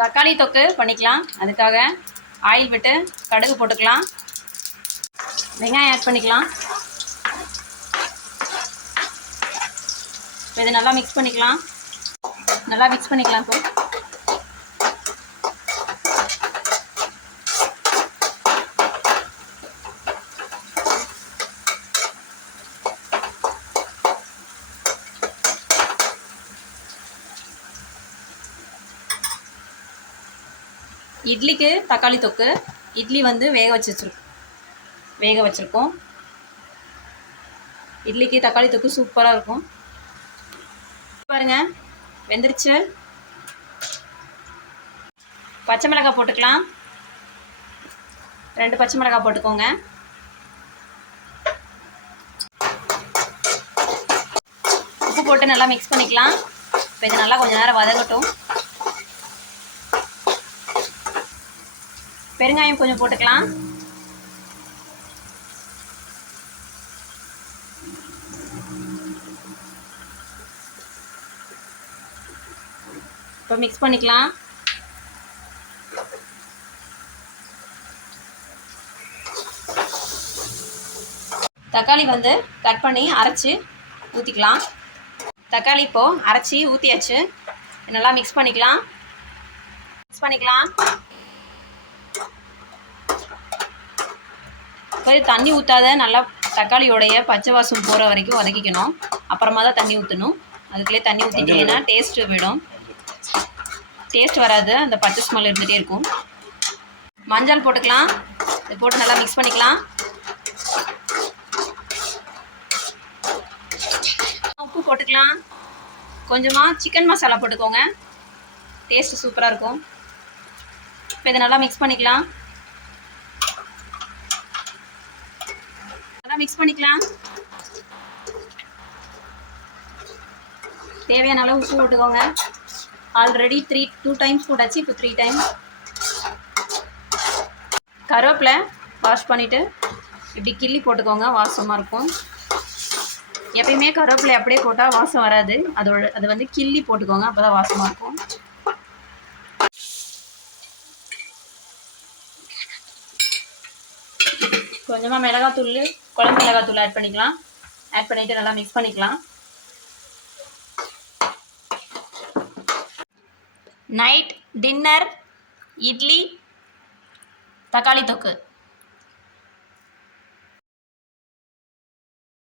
தக்காளி தொக்கு பண்ணிக்கலாம். அதுக்காக ஆயில் விட்டு கடுகு போட்டுக்கலாம். வெங்காயம் ஆட் பண்ணிக்கலாம். இதை நல்லா மிக்ஸ் பண்ணிக்கலாம். இப்போ இட்லிக்கு தக்காளி தொக்கு. இட்லி வந்து வேக வச்சுருக்கோம். இட்லிக்கு தக்காளி தொக்கு சூப்பராக இருக்கும். பாருங்க, வெந்துருச்சு. பச்சை மிளகாய் போட்டுக்கலாம். 2 பச்சை மிளகாய் போட்டுக்கோங்க. உப்பு போட்டு நல்லா மிக்ஸ் பண்ணிக்கலாம். இப்போ இது நல்லா கொஞ்சம் நேரம் வதங்கட்டும். பெருங்காயம் கொஞ்சம் போட்டுக்கலாம். இப்போ மிக்ஸ் பண்ணிக்கலாம். தக்காளி வந்து கட் பண்ணி அரைச்சி ஊற்றிக்கலாம். தக்காளி இப்போது அரைச்சி ஊற்றியாச்சு. நல்லா மிக்ஸ் பண்ணிக்கலாம். தண்ணி ஊற்றாத, நல்லா தக்காளியோடைய பச்சை வாசம் போகிற வரைக்கும் வதக்கிக்கணும். அப்புறமா தான் தண்ணி ஊற்றணும். அதுக்குள்ளே தண்ணி ஊற்றிட்டிங்கன்னா டேஸ்ட்டு விடும். டேஸ்ட் வராது, அந்த பச்சை ஸ்மெல் இருந்துகிட்டே இருக்கும். மஞ்சள் போட்டுக்கலாம். இது போட்டு நல்லா மிக்ஸ் பண்ணிக்கலாம். உப்பு போட்டுக்கலாம். கொஞ்சமாக சிக்கன் மசாலா போட்டுக்கோங்க. டேஸ்ட்டு சூப்பராக இருக்கும். இப்போ இதை நல்லா மிக்ஸ் பண்ணிக்கலாம். தேவையான அளவு உப்பு போட்டுக்கோங்க. ஆல்ரெடி 2 டைம்ஸ் போட்டாச்சு. இப்போ 3 டைம். கருவேப்பிலை வாஷ் பண்ணிவிட்டு இப்படி கிள்ளி போட்டுக்கோங்க. வாசமாக இருக்கும். எப்பயுமே கருவேப்பிலை அப்படியே போட்டால் வாசம் வராது. அது வந்து கிள்ளி போட்டுக்கோங்க. அப்போ தான் வாசமாக இருக்கும். கொஞ்சமாக மிளகாத்தூள், குழம்பு மிளகாத்தூள் ஆட் பண்ணிக்கலாம். ஆட் பண்ணிவிட்டு நல்லா மிக்ஸ் பண்ணிக்கலாம். நைட் டின்னர் இட்லி தக்காளி தொக்கு.